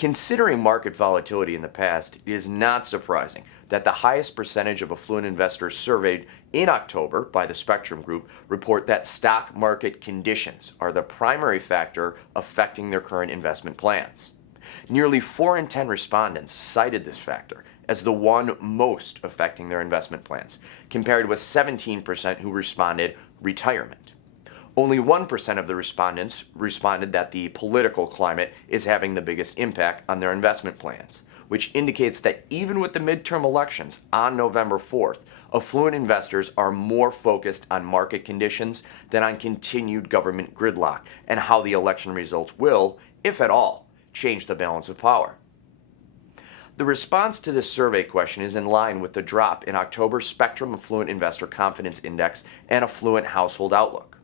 Considering market volatility in the past, it is not surprising that the highest percentage of affluent investors surveyed in October by the Spectrem Group report that stock market conditions are the primary factor affecting their current investment plans. Nearly 4 in 10 respondents cited this factor as the one most affecting their investment plans, compared with 17% who responded retirement. Only 1% of the respondents responded that the political climate is having the biggest impact on their investment plans, which indicates that even with the midterm elections on November 4th, affluent investors are more focused on market conditions than on continued government gridlock and how the election results will, if at all, change the balance of power. The response to this survey question is in line with the drop in October's Spectrem Affluent Investor Confidence Index and Affluent Household Outlook.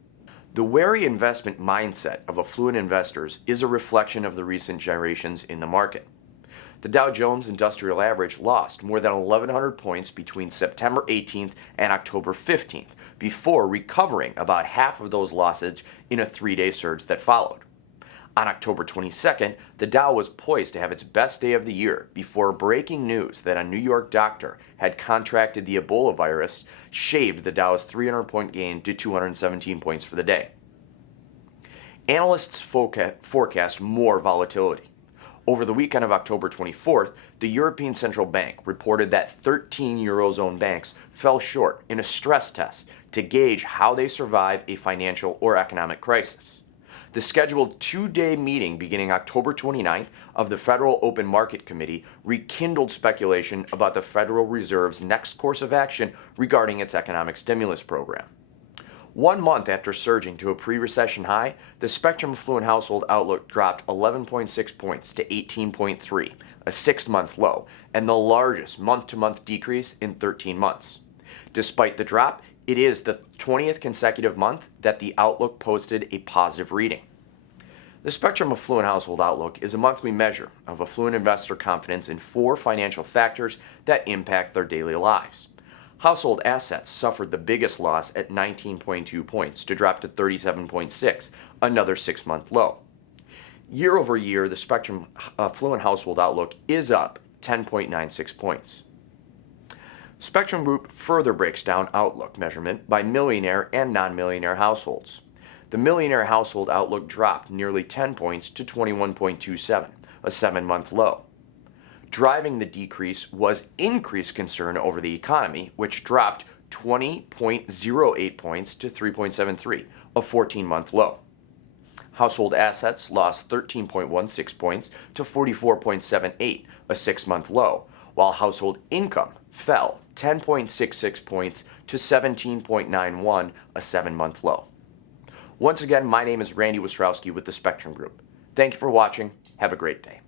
The wary investment mindset of affluent investors is a reflection of the recent gyrations in the market. The Dow Jones Industrial Average lost more than 1,100 points between September 18th and October 15th, before recovering about half of those losses in a 3-day surge that followed. On October 22nd, the Dow was poised to have its best day of the year before breaking news that a New York doctor had contracted the Ebola virus shaved the Dow's 300-point gain to 217 points for the day. Analysts forecast more volatility. Over the weekend of October 24th, the European Central Bank reported that 13 Eurozone banks fell short in a stress test to gauge how they survive a financial or economic crisis. The scheduled 2-day meeting beginning October 29th of the Federal Open Market Committee rekindled speculation about the Federal Reserve's next course of action regarding its economic stimulus program. 1 month after surging to a pre-recession high, the Spectrum Affluent Household Outlook dropped 11.6 points to 18.3, a 6-month low, and the largest month-to-month decrease in 13 months. Despite the drop, it is the 20th consecutive month that the Outlook posted a positive reading. The Spectrum Affluent Household Outlook is a monthly measure of affluent investor confidence in 4 financial factors that impact their daily lives. Household assets suffered the biggest loss at 19.2 points to drop to 37.6, another 6-month low. Year over year, the Spectrum Affluent Household Outlook is up 10.96 points. Spectrum Group further breaks down Outlook measurement by millionaire and non-millionaire households. The millionaire household Outlook dropped nearly 10 points to 21.27, a 7-month low. Driving the decrease was increased concern over the economy, which dropped 20.08 points to 3.73, a 14-month low. Household assets lost 13.16 points to 44.78, a 6-month low, while household income fell 10.66 points to 17.91, a 7-month low. Once again, my name is Randy Wostratzky with the Spectrum Group. Thank you for watching. Have a great day.